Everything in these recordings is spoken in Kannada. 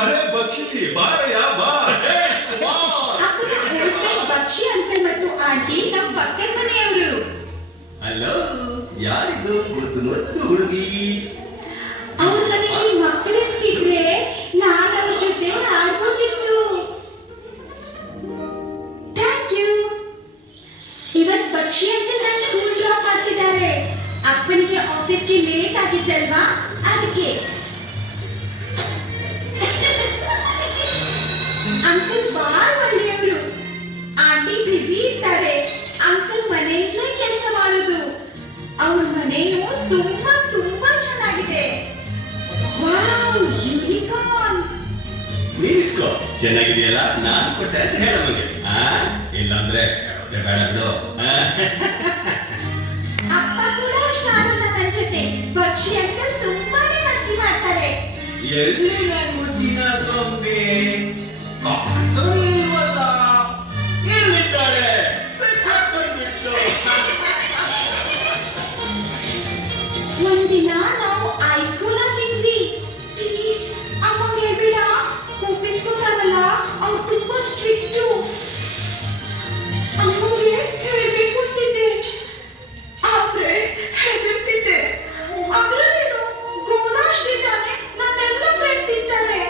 ಅರೆ ಬಕ್ಷಿ ಬಾರಯ್ಯ ಬಾ. ಬಕ್ಷಿ ಅಂಕಲ್ ಮತ್ತು ಆಂಟಿ ನಮ್ಮ ಪಕ್ಕದ ಮನೆಯವರು. ಹಲೋ, ಯಾರಿದು ಗೊತ್ತು ಹುಡುಗಿ? ಅವ್ರ ಮನೆಯಲ್ಲಿ ಮಕ್ಕಳಿರ್ತಿದ್ರೆ ನಾನು ಅವ್ರ ಜೊತೆ ಆಡ್ಬೋದಿತ್ತು. Thank you. ಇವತ್ತು ಬಕ್ಷಿ ಅಂಕಲ್ ನನ್ನ ಸ್ಕೂಲ್ ಡ್ರಾಪ್ ಹಾಕಿದ್ದಾರೆ. ಅಪ್ಪನಿಗೆ ಆಫೀಸ್ಗೆ ಲೇಟ್ ಆಗಿದ್ದಲ್ವಾ, ಅದಕ್ಕೆ. ಅಂಕಲ್ ಬಹಳ ಒಳ್ಳೆಯವರು. ಆಂಟಿ ಬಿಸಿ ಇರ್ತಾರೆ. ಅಂಕಲ್ ಮನೆಯಲ್ಲೇ ಕೆಲಸ ಮಾಡೋದು. ಅವ್ರ ಮನೆಯು ತುಂಬಾ ತುಂಬಾ ಚೆನ್ನಾಗಿದೆ. Wow, unicorn. ನೀನಿಟ್ಕೋ, ಚೆನ್ನಾಗಿದೆಯಲ್ಲ. ನಾನು ಕೊಟ್ಟೆ ಅಂತ ಹೇಳ ಮಗ. ಇಲ್ಲಾಂದ್ರೆ ಹೇಳೋದೇ ಬೇಡ ಬಿಡು. ಅಪ್ಪ ಕೂಡ ಶಾರುನ ನನ್ನ ಜೊತೆ. ಬಕ್ಷಿ ಅಂಕಲ್ ತುಂಬಾನೇ ಮಸ್ತಿ ಮಾಡ್ತಾರೆ. ಎಲ್ಲಿ ನಾನು ಮುದ್ದಿನ ಗೊಂಬೆ ಇಲ್ವಲ್ಲ, ಎಲ್ಲಿದ್ದಾರೆ? ಬಂದ್ಬಿಟ್ಲು. ಒಂದಿನ ನಾವು ಹೈಸ್ಕೂಲ್ ಆಗಿದ್ವಿ. ಪ್ಲೀಸ್ ಅಮ್ಮಂಗೆ ಹೇಳ್ಬೇಡ, ಒಪ್ಪಿಸ್ಕೊತಾರಲ್ಲ, ಅವ್ರು ತುಂಬಾ ಸ್ಟ್ರಿಕ್ಟ್. ಅಮ್ಮಂಗೆ ಹೇಳ್ಬೇಕು ಅಂತಿದ್ದೆ, ಆದ್ರೆ ಹೆದರ್ತಿದ್ದೆ. ಅದ್ರಲ್ಲೇನು ಗೋಣಾಶ್ರೀತಾನೆ ನನ್ನೆಲ್ಲ ಫ್ರೆಂಡ್ ಇದ್ದಾರೆ.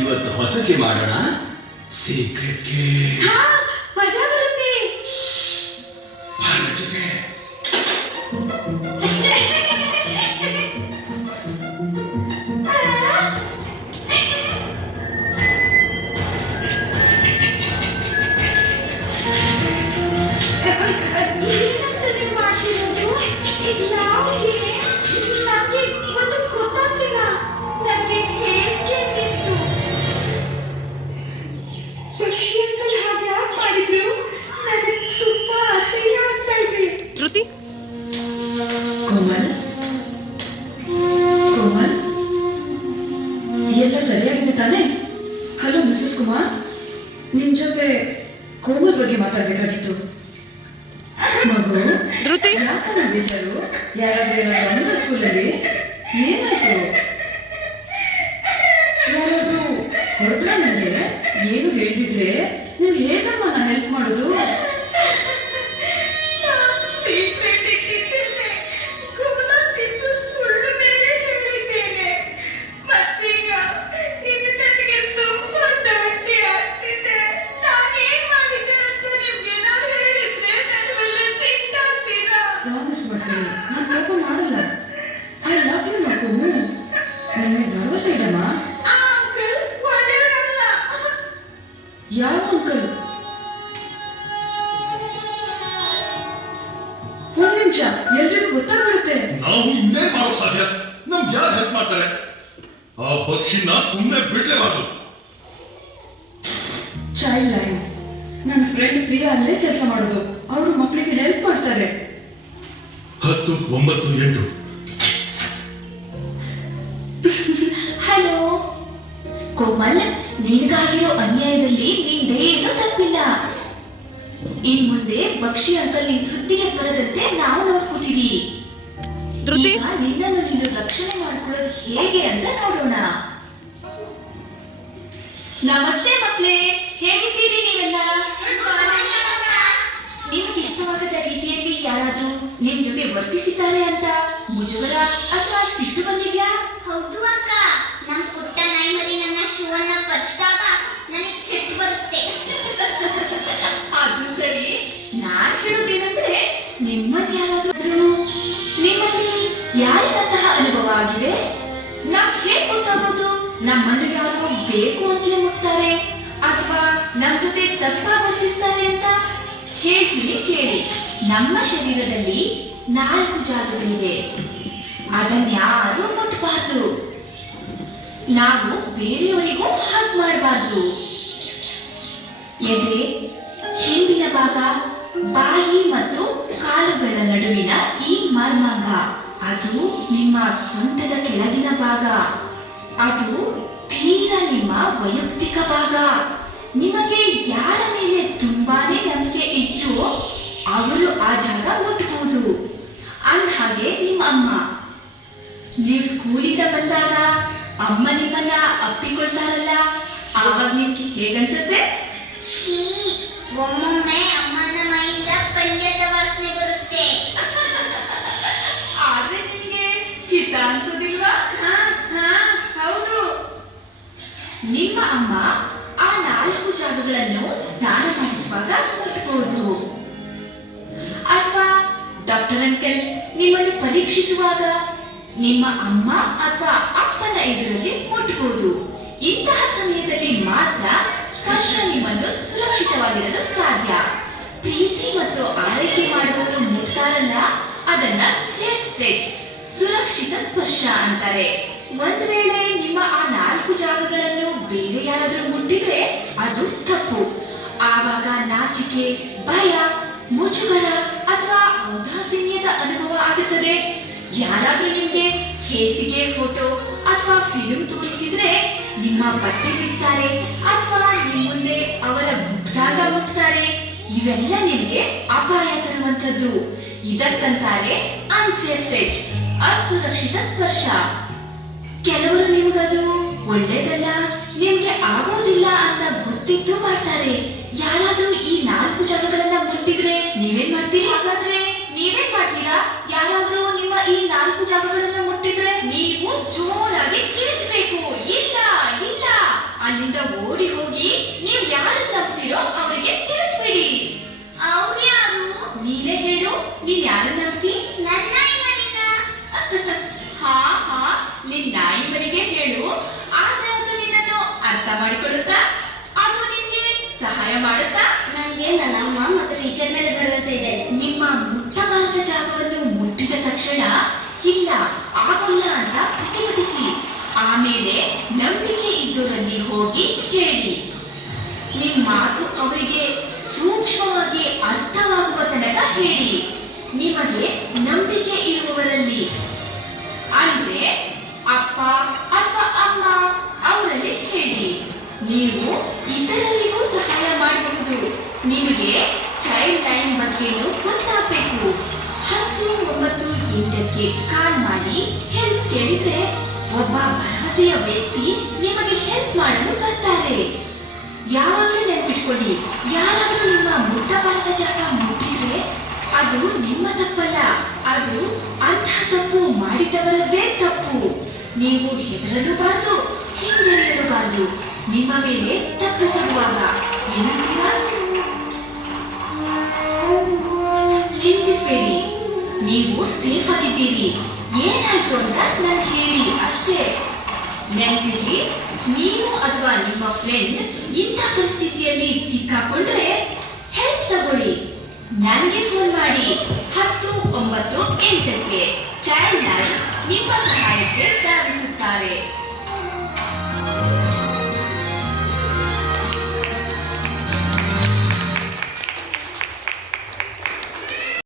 ಇವತ್ತು ಹೊಸಕ್ಕೆ ಮಾಡೋಣ, ಸೀಕ್ರೆಟ್ ಗೇಮ್. ಮಜಾ ಬರುತ್ತೆ. ಜೊತೆ ಧೃತಿ, ಕೋಮಲ್, ಕೋಮಲ್, ಎಲ್ಲ ಸರಿಯಾಗಿದೆ ತಾನೇ? ಹಲೋ ಮಿಸಸ್ ಕುಮಾರ್, ನಿಮ್ ಜೊತೆ ಕೋಮಲ್ ಬಗ್ಗೆ ಮಾತಾಡ್ಬೇಕಾಗಿತ್ತು. ಮಗು ಧೃತಿ, ಯಾಕನ್ನ ಬೇಜಾರು? ಯಾರಾದ್ರೂ ಸ್ಕೂಲಲ್ಲಿ ಏನಾಯ್ತು? ಯಾರಾದ್ರೂ ಹೊರದ್ರ? ನನಗೆ ಏನು ಹೇಳಿದ್ರೆ ನಿಮ್ಗೆ ಹೇಗಮ್ಮ ನಾನು ಹೆಲ್ಪ್ ಮಾಡೋದು? ಪ್ರಾಮಿಸ್ ಮಾಡ್ತೀನಿ, ನಾನು ಕೋಪ ಮಾಡಲ್ಲ. ಐ ಲವ್ ಯು ಮಗು. ನನ್ನ ಭರವಸೆ ಇದಮ್ಮ. ಯಾವ ಅಂಕಲ್? ಒಂದ್ ನಿಮಿಷ, ಎಲ್ರಿಗೂ ಗೊತ್ತಾಗ್ಬಿಡುತ್ತೆ. ನಾವು ಇನ್ನೇನ್ ಮಾಡೋಕ್ ಸಾಧ್ಯ? ನಮ್ಗೆ ಯಾರು ಹೆಲ್ಪ್ ಮಾಡ್ತಾರೆ? ಆ ಪಕ್ಷಿನ ಸುಮ್ಮನೆ ಬಿಡ್ಲೇಬಾರ್ದು. Child line. ನನ್ನ ಫ್ರೆಂಡ್ ಪ್ರಿಯಾ ಅಲ್ಲೇ ಕೆಲಸ ಮಾಡೋದು. ಅವರು ಮಕ್ಕಳಿಗೆ ಹೆಲ್ಪ್ ಮಾಡ್ತಾರೆ. 10, 9, 8. ಹಲೋ ಕೋಮಲ್, ನಿನಗಾಗಿರೋ ಅನ್ಯಾಯದಲ್ಲಿ ನಿಂದೇನೂ ತಪ್ಪಿಲ್ಲ. ಇನ್ ಮುಂದೆ ಬಕ್ಷಿ ಅಂಕಲ್ ನಿನ್ ಸುದ್ದಿಗೆ ಬರದಂತೆ ನಾವು ನೋಡ್ಕೋತೀವಿ. ಧೃತಿ, ನಿನ್ನನ್ನು ನೀನು ರಕ್ಷಣೆ ಮಾಡ್ಕೊಳ್ಳೋದು ಹೇಗೆ ಅಂತ ನೋಡೋಣ. ನಮಸ್ತೆ ಮಕ್ಕಳೇ, ಹೇಗಿದ್ದೀರಿ ನೀವೆಲ್ಲ? ನಿಮ್ಗೆ ಇಷ್ಟವಾಗದ ರೀತಿಯಲ್ಲಿ ಯಾರಾದ್ರೂ ನಿಮ್ ಜೊತೆ ವರ್ತಿಸಿದ್ದಾರೆ ಅಂತ ಮುಜುಗರ ಅಥವಾ ಸಿಟ್ಟು ಬಂದಿದ್ಯಾ? ಹೌದು ಅಕ್ಕ, ನಮ್ ಪುಟ್ಟ ನಾಯಿ ಮರಿ ನನ್ನ ಶೂ ಅನ್ನ ಕಚ್ಚಿದಾಗ ನನಗೆ ಸಿಟ್ಟು ಬರುತ್ತೆ. ಅದು ಸರಿ. ನಾನ್ ಹೇಳೋದೇನಂದ್ರೆ, ನಿಮ್ಮಲ್ಲಿ ಯಾರಿಗಂತಹ ಅನುಭವ ಆಗಿದೆ? ನಾವ್ ಹೇಗ್ ಗೊತ್ತಾಗೋದು ನಮ್ಮನ್ನು ಯಾರು ಬೇಕು ಅಂತಲೇ ಮುಟ್ತಾರೆ ಅಥವಾ ನಮ್ ಜೊತೆ ತಪ್ಪಾಗಿ ವರ್ತಿಸ್ತಾರೆ ಅಂತ? ಹೇಳ್ತೀನಿ ಕೇಳಿ. ನಮ್ಮ ಶರೀರದಲ್ಲಿ 4 ಜಾಗಗಳಿವೆ. ಅದನ್ಯಾರು ಮುಟ್ಬಾರ್ದು. ನಾವು ಬೇರೆಯವರಿಗೂ ಹಾಗೆ ಮಾಡಬಾರ್ದು. ಎದೆ, ಹಿಂದಿನ ಭಾಗ, ಬಾಯಿ ಮತ್ತು ಕಾಲುಗಳ ನಡುವಿನ ಈ ಮರ್ಮಾಂಗ, ಅದು ನಿಮ್ಮ ಸೊಂಟದ ಕೆಳಗಿನ ಭಾಗ. ಅದು ತೀರಾ ನಿಮ್ಮ ವೈಯಕ್ತಿಕ ಭಾಗ. ನಿಮಗೆ ಯಾರ ಮೇಲೆ ತುಂಬಾನೇ ನಂಬಿಕೆ ಇದ್ರೂ ಅವರು ಆ ಜಾಗ ಮುಟ್ಟಬಹುದು. ಅಂದ ಹಾಗೆ ನಿಮ್ಮ ಅಮ್ಮ ನೀವು ಸ್ಕೂಲಿಂದ ಬಂದಾಗ ಅಮ್ಮ ನಿಮ್ಮನ್ನ ಅಪ್ಪಿಕೊಳ್ತಾರಲ್ಲ, ಆವಾಗ ನಿಮ್ಗೆ ಹೇಗನ್ಸುತ್ತೆ? ಛೀ, ಒಮ್ಮೊಮ್ಮೆ ಅಮ್ಮನ ಮೈಯಿಂದ ಪಲ್ಯದ ವಾಸನೆ ಬರುತ್ತೆ. ಆದ್ರೆ ನಿಮ್ಗೆ ಹಿತ ಅನ್ಸೋದಿಲ್ವಾ? ಹೌದು. ನಿಮ್ಮ ಅಮ್ಮ ಆ 4 ಜಾಗಗಳನ್ನು ಸ್ನಾನ ಮಾಡಿಸುವಾಗ ಮುಟ್ಬೋದು, ಅಥವಾ ಡಾಕ್ಟರ್ ಅಂಕಲ್ ನಿಮ್ಮನ್ನು ಪರೀಕ್ಷಿಸುವಾಗ ನಿಮ್ಮ ಅಮ್ಮ ಅಥವಾ ಅಪ್ಪನ ಎದುರಲ್ಲಿ ಮುಟ್ಟಬಹುದು. ಇಂತಹ ಸಮಯದಲ್ಲಿ ಮಾತ್ರ ಸ್ಪರ್ಶ ನಿಮ್ಮನ್ನು ಸುರಕ್ಷಿತವಾಗಿಡಲು ಸಾಧ್ಯ. ಪ್ರೀತಿ ಮತ್ತು ಆರೈಕೆ ಮಾಡುವವರು ಮುಟ್ತಾರಲ್ಲ, ಅದನ್ನ ಸೇಫ್ ಟಚ್, ಸುರಕ್ಷಿತ ಸ್ಪರ್ಶ ಅಂತಾರೆ. ಒಂದ್ ವೇಳೆ ನಿಮ್ಮ ಆ 4 ಜಾಗಗಳನ್ನು ಬೇರೆ ಯಾರಾದ್ರೂ ಮುಟ್ಟಿದ್ರೆ ಅದು ತಪ್ಪು. ಆವಾಗ ನಾಚಿಕೆ, ಭಯ, ಮುಜುಗರ ಅಥವಾ ಔದಾಸೀನ್ಯದ ಅನುಭವ ಆಗುತ್ತದೆ. ಯಾರಾದ್ರೂ ನಿಮ್ಗೆ ಹೇಸಿಗೆ ಫೋಟೋ ಅಥವಾ ಫಿಲ್ಮ್ ತೋರಿಸಿದ್ರೆ ನಿಮ್ಮ ಬಟ್ಟೆ ಬಿಚ್ತಾರೆ ಅಥವಾ ನಿಮ್ ಮುಂದೆ ಅವರ ಗುಪ್ತಾಗ ಮುಟ್ತಾರೆ. ಇವೆಲ್ಲ ನಿಮ್ಗೆ ಅಪಾಯ ತರುವಂತದ್ದು. ಇದಕ್ಕಂತಾರೆ ಅನ್ಸೇಫ್ ಟಚ್, ಅಸುರಕ್ಷಿತ ಸ್ಪರ್ಶ. ಕೆಲವರು ನಿಮ್ಗದು ಒಳ್ಳೇದಲ್ಲ, ನಿಮ್ಗೆ ಆಗೋದಿಲ್ಲ ಅಂತ ಗೊತ್ತಿದ್ದು ಮಾಡ್ತಾರೆ. ಯಾರಾದ್ರೂ ಈ 4 ಜಾಗಗಳನ್ನ ಮುಟ್ಟಿದ್ರೆ ನೀವೇನ್ ಮಾಡ್ತೀರಿ? ಹಾಗಾದ್ರೆ ನೀವೇನ್ ಮಾಡ್ತೀರಾ? ಯಾರಾದ್ರೂ ನಿಮ್ಮ ಈ 4 ಜಾಗಗಳನ್ನ ಮುಟ್ಟಿದ್ರೆ ನೀವು ಜೋರಾಗಿ ಕಿರಿಚಬೇಕು, ಇಲ್ಲ ಇಲ್ಲ, ಅಲ್ಲಿಂದ ಓಡಿ ಹೋಗಿ ನೀವು ಯಾರನ್ನ ನಂಬ್ತೀರೋ ಅವರಿಗೆ ತಿಳಿಸ್ಬಿಡಿ. ಅವ್ರು ಯಾರು? ನೀನೇ ಹೇಳು, ನೀನ್ ಯಾರನ್ನ ನಂಬ್ತಿ? ನನ್ನ ನಾಯಿ ಮರಿನ. ಹಾ, ನಿನ್ ನಾಯಿ ಮರಿಗೆ ಹೇಳು. ಆದ್ರೆ ಅದು ನಿನ್ನನ್ನು ಅರ್ಥ ಮಾಡಿಕೊಳ್ಳುತ್ತಾ? ಅದು ನಿನ್ಗೆ ಸಹಾಯ ಮಾಡುತ್ತಾ? ನಂಗೆ ನನ್ನ ಅಮ್ಮ ಮತ್ತು ಟೀಚರ್ ಮೇಲೆ ಭರವಸೆ ಇದೆ. ನಿಮ್ಮ ಮುಟ್ಟಬಾರದ ಜಾಗವನ್ನು ಮುಟ್ಟಿದ ತಕ್ಷಣ ಇಲ್ಲ, ಆಗೋಲ್ಲ ಅಂತ ಪ್ರತಿಭಟಿಸಿ. ಆಮೇಲೆ ನಂಬಿಕೆ ಇದ್ದವರಲ್ಲಿ ಹೋಗಿ ಹೇಳಿ. ನಿಮ್ ಮಾತು ಅವರಿಗೆ ಸೂಕ್ಷ್ಮವಾಗಿ ಅರ್ಥವಾಗುವ ತನಕ ಹೇಳಿ. ನಿಮಗೆ ನಂಬಿಕೆ ಇರುವವರಲ್ಲಿ, ಅಂದ್ರೆ ಅಪ್ಪ ಅಥವಾ ಅಮ್ಮ ಅವರಲ್ಲಿ ಹೇಳಿ. ನೀವು ಇತರರಿಗೂ ಸಹಾಯ ಮಾಡಬಹುದು. ನಿಮಗೆ ಚೈಲ್ಡ್ ಲೈನ್ ಬಗ್ಗೆನೂ ಗೊತ್ತಾಗಬೇಕು. 10 9 8ಕ್ಕೆ ಕಾಲ್ ಮಾಡಿ ಹೆಲ್ಪ್ ಕೇಳಿದ್ರೆ ಒಬ್ಬ ಭರವಸೆಯ ವ್ಯಕ್ತಿ ನಿಮಗೆ ಹೆಲ್ಪ್ ಮಾಡಲು ಬರ್ತಾರೆ. ಯಾವಾಗಲೂ ನೆನ್ಪಿಟ್ಕೊಳ್ಳಿ, ಯಾರಾದ್ರೂ ನಿಮ್ಮ ಮುಟ್ಟಬಾರದ ಜಾಗ ಮುಟ್ಟಿದ್ರೆ ಅದು ನಿಮ್ಮ ತಪ್ಪಲ್ಲ, ಅದು ಅಂತಹ ತಪ್ಪು ಮಾಡಿದವರದ್ದೇ ತಪ್ಪು. ನೀವು ಹೆದರಲೂಬಾರದು, ಹಿಂಜರಿಯಲೂಬಾರದು. ನಿಮ್ಮ ಮೇಲೆ ತಪ್ಪಿಸುವಾಗ ಏನಂತೀರಾ? ಚಿಂತಿಸಬೇಡಿ, ನೀವು ಸೇಫ್ ಆಗಿದ್ದೀರಿ. ಏನಾಯ್ತು ಅಂತ ನಾನು ಹೇಳಿ ಅಷ್ಟೇ. ನೆನಪಿರ್ಲಿ, ನೀವು ಅಥವಾ ನಿಮ್ಮ ಫ್ರೆಂಡ್ ಇಂಥ ಪರಿಸ್ಥಿತಿಯಲ್ಲಿ ಸಿಕ್ಕಾಕೊಂಡ್ರೆ ಹೆಲ್ಪ್ ತಗೊಳ್ಳಿ. ನನಗೆ ಫೋನ್ ಮಾಡಿ 10 9 8ಕ್ಕೆ. ಚೈಲ್ಡ್ ಲೈನ್ ನಿಮ್ಮ ಸಹಾಯಕ್ಕೆ ಧಾವಿಸುತ್ತಾರೆ.